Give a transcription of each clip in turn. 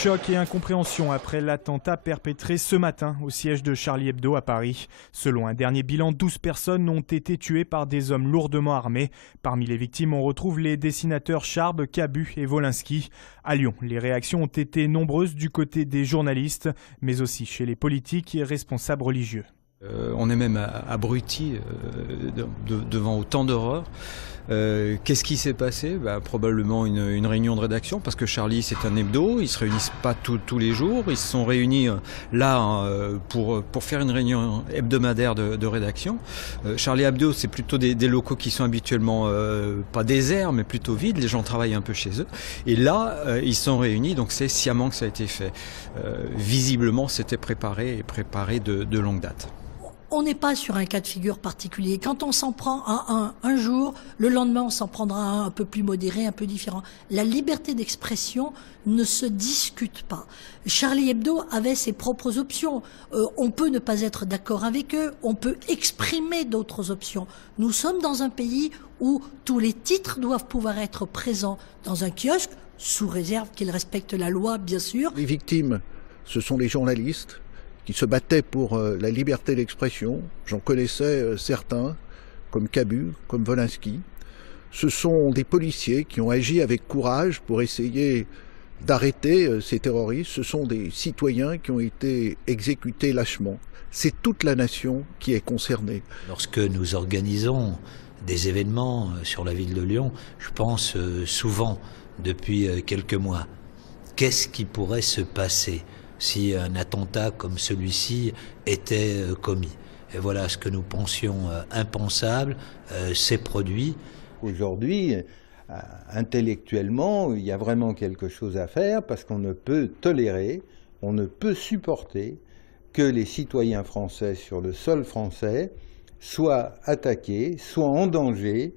Choc et incompréhension après l'attentat perpétré ce matin au siège de Charlie Hebdo à Paris. Selon un dernier bilan, 12 personnes ont été tuées par des hommes lourdement armés. Parmi les victimes, on retrouve les dessinateurs Charb, Cabu et Wolinski. À Lyon, les réactions ont été nombreuses du côté des journalistes, mais aussi chez les politiques et responsables religieux. On est même abruti devant autant d'horreur. Qu'est-ce qui s'est passé ? Probablement une réunion de rédaction, parce que Charlie c'est un hebdo, ils ne se réunissent pas tous les jours, ils se sont réunis là pour faire une réunion hebdomadaire de rédaction. Charlie Hebdo, c'est plutôt des locaux qui sont habituellement pas déserts mais plutôt vides, les gens travaillent un peu chez eux. Et là, ils se sont réunis, donc c'est sciemment que ça a été fait. Visiblement, c'était préparé de longue date. On n'est pas sur un cas de figure particulier. Quand on s'en prend à un jour, le lendemain on s'en prendra à un peu plus modéré, un peu différent. La liberté d'expression ne se discute pas. Charlie Hebdo avait ses propres options. On peut ne pas être d'accord avec eux, on peut exprimer d'autres options. Nous sommes dans un pays où tous les titres doivent pouvoir être présents dans un kiosque, sous réserve qu'ils respectent la loi, bien sûr. Les victimes, ce sont les journalistes qui se battaient pour la liberté d'expression. J'en connaissais certains, comme Cabu, comme Wolinski. Ce sont des policiers qui ont agi avec courage pour essayer d'arrêter ces terroristes. Ce sont des citoyens qui ont été exécutés lâchement. C'est toute la nation qui est concernée. Lorsque nous organisons des événements sur la ville de Lyon, je pense souvent depuis quelques mois, qu'est-ce qui pourrait se passer si un attentat comme celui-ci était commis. Et voilà, ce que nous pensions impensable s'est produit. Aujourd'hui, intellectuellement, il y a vraiment quelque chose à faire parce qu'on ne peut tolérer, on ne peut supporter que les citoyens français sur le sol français soient attaqués, soient en danger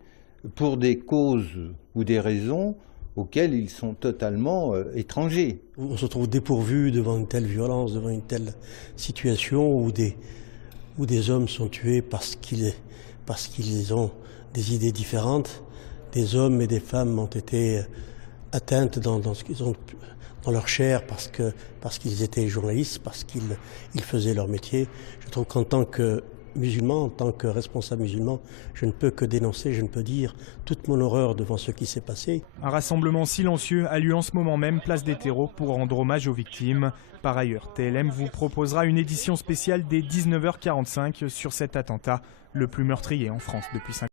pour des causes ou des raisons auxquels ils sont totalement étrangers. On se trouve dépourvu devant une telle violence, devant une telle situation où des hommes sont tués parce qu'ils ont des idées différentes. Des hommes et des femmes ont été atteintes dans ce qu'ils ont dans leur chair parce qu'ils étaient journalistes, parce qu'ils faisaient leur métier. Je trouve qu'en tant que musulman, en tant que responsable musulman, je ne peux que dénoncer, je ne peux dire toute mon horreur devant ce qui s'est passé. Un rassemblement silencieux a lieu en ce moment même, place des terreaux, pour rendre hommage aux victimes. Par ailleurs, TLM vous proposera une édition spéciale dès 19h45 sur cet attentat, le plus meurtrier en France depuis 5 ans.